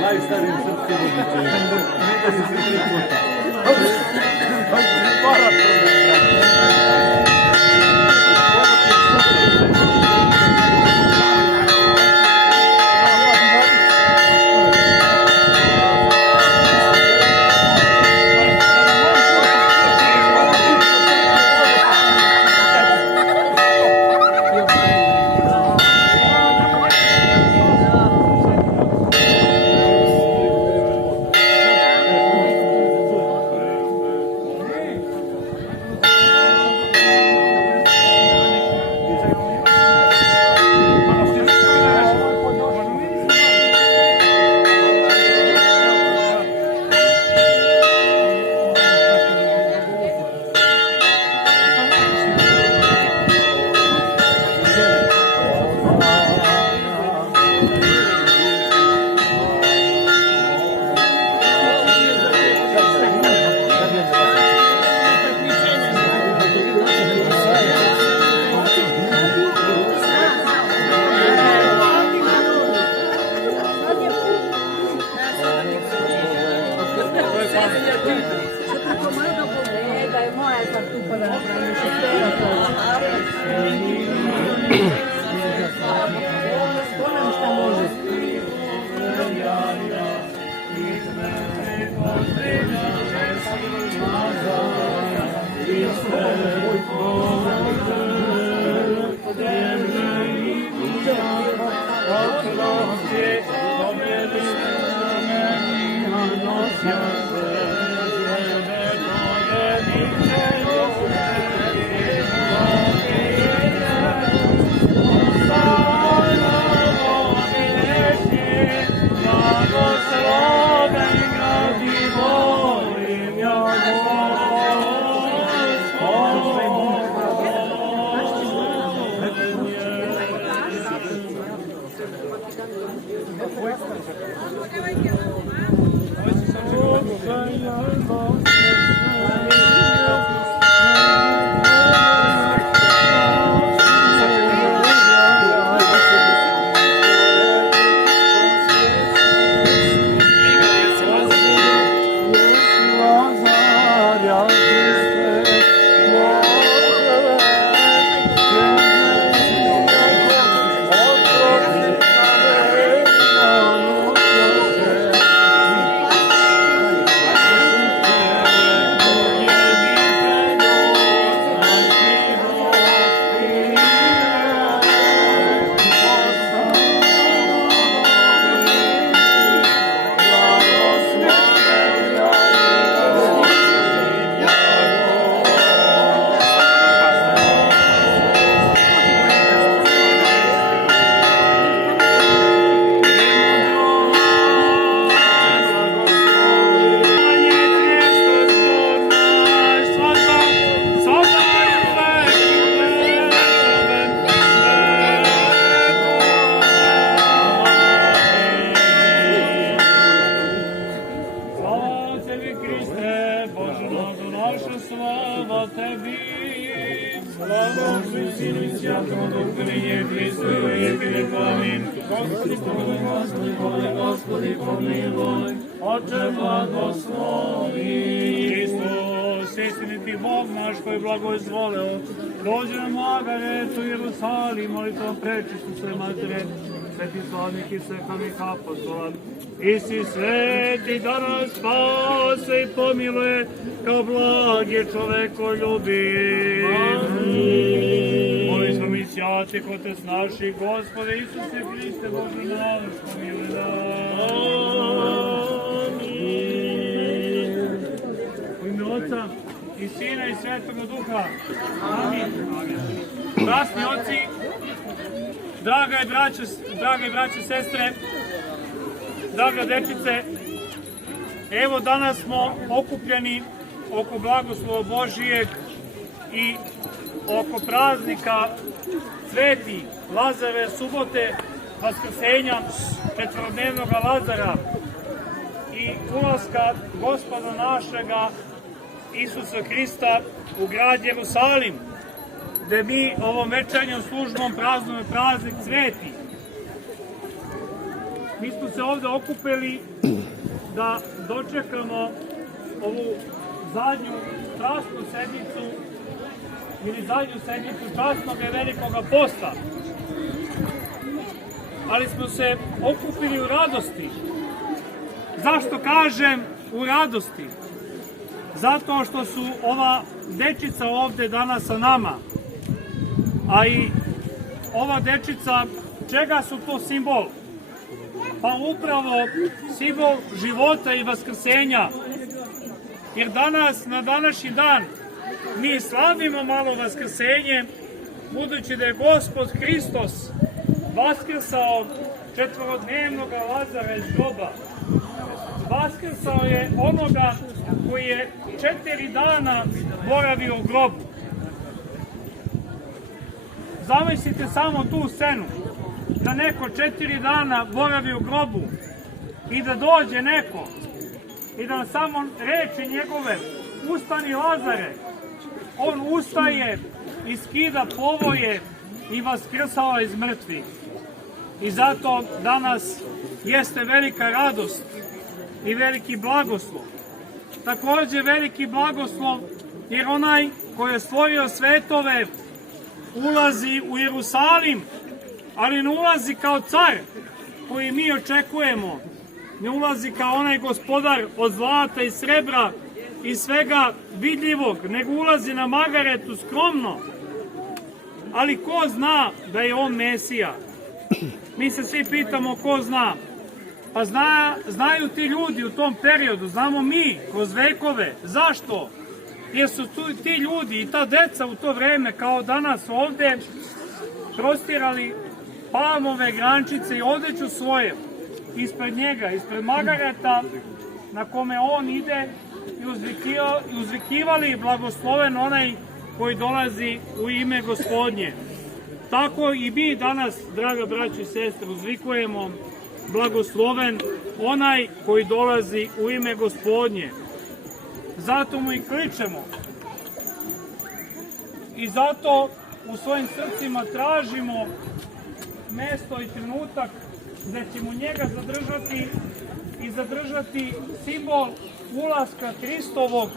Najstarijim srpskim voditeljem. Отче, благослови, Ісус, svesni ti Bog naš koji blago izvoleo, dođe na Magaretu Jerusalim, molitvom prečistu sve matere, sveti slavnik i svetovnih apostola. Isi sveti da nas spase i pomiluje, kao blagi čovekoljubiv. Molim smo mi sjati Otec naši, Gospode Isuse Hriste, Bože naš, pomiluj nas. U ime Otca i Sina i Svetoga Duha. Amin. Krasni oci, drage braće, sestre, draga dečice, evo danas smo okupljeni oko blagoslova Božijeg i oko praznika Sveti Lazare subote, vaskrsenja četvorodnevnog Lazara i ulaska Gospoda našega Isusa Hrista u grad Jerusalim, gde mi ovom večernjom službom praznujemo praznik Sveti. Mi smo se ovde okupili da dočekamo ovu zadnju strasnu sednicu ili zadnju sednicu časnog i velikoga posta. Ali smo se okupili u radosti. Zašto kažem u radosti? Zato što su ova dečica ovde danas sa nama. A i ova dečica, čega su to simbol? Pa upravo simbol života i vaskrsenja. Jer danas, na današnji dan, mi slavimo malo vaskrsenje, budući da je Gospod Hristos vaskrsao četvorodnevnog Lazara iz groba. Vaskrsao je onoga koji je 4 dana boravio u grobu. Zamislite samo tu scenu, da neko 4 dana boravi u grobu i da dođe neko i da samo reči njegove, ustani Lazare, on ustaje i skida povoje i vaskrsava iz mrtvih. I zato danas jeste velika radost i veliki blagoslov. Takođe veliki blagoslov jer onaj koji je stvorio svetove ulazi u Jerusalim, ali ne ulazi kao car koji mi očekujemo, ne ulazi kao onaj gospodar od zlata i srebra i svega vidljivog, nego ulazi na Magaretu skromno. Ali ko zna da je on Mesija? Mi se svi pitamo ko zna. Pa znaju ti ljudi u tom periodu, znamo mi kroz vekove. Zašto? Jer su ti ljudi i ta deca u to vreme, kao danas ovde, prostirali palmove grančice i odeću svoje ispred njega, ispred Magareta na kome on ide i uzvikivali blagosloven onaj koji dolazi u ime Gospodnje. Tako i mi danas, draga braćo i sestre, uzvikujemo blagosloven onaj koji dolazi u ime Gospodnje. Zato mu i kličemo. I zato u svojim srcima tražimo mesto i trenutak gde ćemo njega zadržati i zadržati simbol ulaska Hristovog,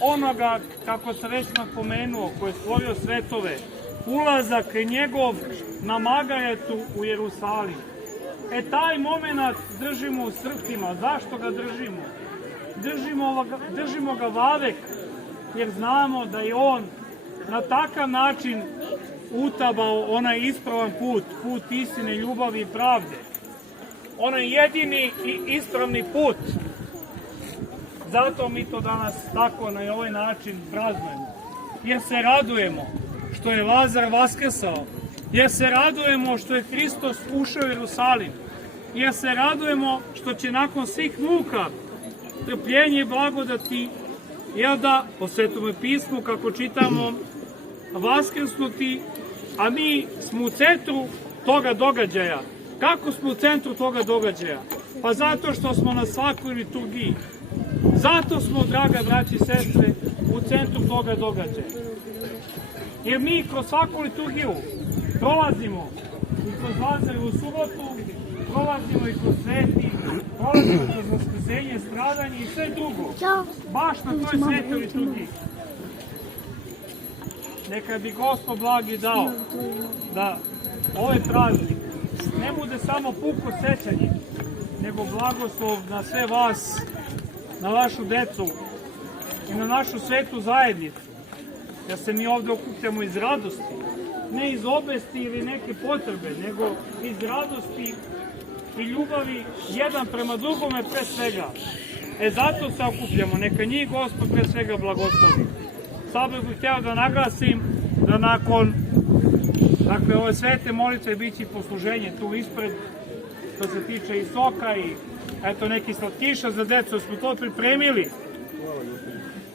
onoga, kako sam već napomenuo, koji je stvorio svetove, ulazak njegov na Magaretu u Jerusalim. Taj moment držimo u srcima. Zašto ga držimo? Držimo ga vavek, jer znamo da je on na takav način utabao onaj ispravan put, put istine, ljubavi i pravde. Onaj jedini i ispravni put. Zato mi to danas tako na ovaj način praznujemo. Jer se radujemo što je Lazar vaskrsao. Jer se radujemo što je Hristos ušao u Jerusalim. Jer se radujemo što će nakon svih muka, trpljenje i blagodati, jer da po Svetome pismu, kako čitamo, vaskrsnuti, a mi smo u centru toga događaja. Kako smo u centru toga događaja? Pa zato što smo na svakoj liturgiji. Zato smo, draga braći i sestre, u centru toga događaja. Jer mi kroz svaku liturgiju prolazimo i kroz Lazarevu subotu, prolazimo i kroz sveti, prolazimo kroz vaskrsenje, stradanje i sve drugo. Baš na toj svetoj liturgiji. neka bi Gospod blagi dao da ovaj praznik ne bude samo puko sećanje, nego blagoslov na sve vas, na vašu decu i na našu svetu zajednicu. Da se mi ovde okupljamo iz radosti, ne iz obesti ili neke potrebe, nego iz radosti i ljubavi jedan prema drugome pre svega. Zato se okupljamo, neka njih Gospod pre svega blagoslovi. Sad bih htio da naglasim da nakon ove svete molitve biće posluženje tu ispred, što se tiče i soka i eto neki slatkiša za decu, smo to pripremili.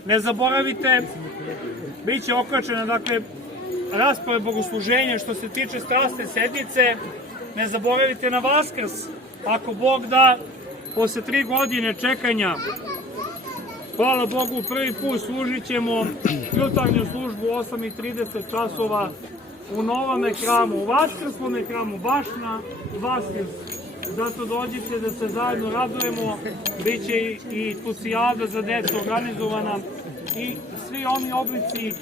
Ne zaboravite, bit će okačena raspored bogosluženja što se tiče strasne sednice. Ne zaboravite na Vaskrs, ako Bog da, posle 3 godine čekanja. Hvala Bogu, prvi put služit ćemo jutarnju službu 8:30 časova u novome hramu, u Vaskrslovome hramu, baš na Vaskrs. Zato dođite da se zajedno radujemo, bit će i pusijada za decu organizovana i svi oni oblici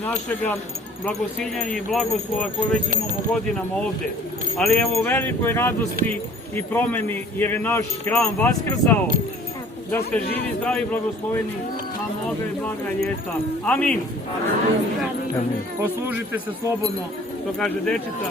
našega blagosiljanja i blagoslova koje već imamo godinama ovde. Ali evo u velikoj radosti i promeni jer je naš hram vaskrsao, da ste živi, zdravi, blagosloveni na mnoga i blaga ljeta. Amin. Poslužite se slobodno, to kaže dečica.